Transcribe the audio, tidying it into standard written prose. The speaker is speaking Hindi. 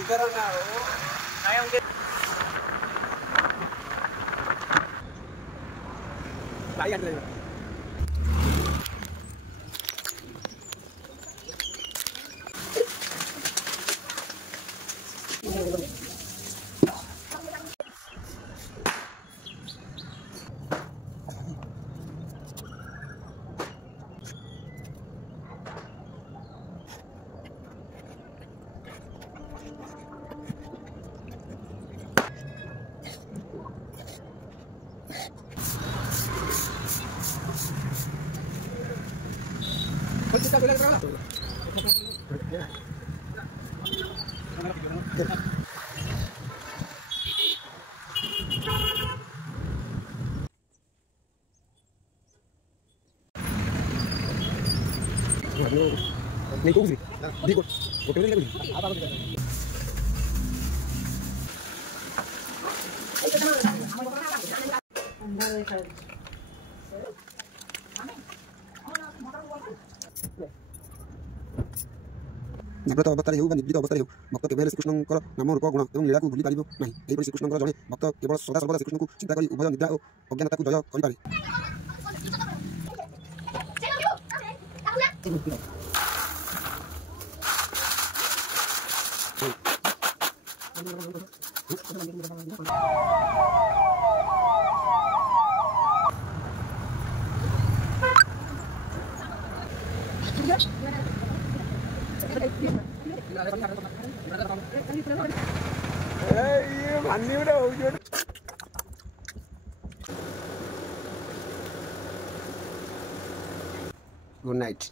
इधर आना नहीं को देखो वो टेबल लगा आप निवृत्त अवस्था हो निवृत्त अवस्था हो भक्त केवल श्रीकृष्ण नाम रूप गुण और लीला को भूली पार ना यही श्रीकृष्ण जड़े भक्त केवल सदा सर्वदा श्रीकृष्ण को चिंता कर उभय निद्रा और अज्ञानता को जय करें। Good night.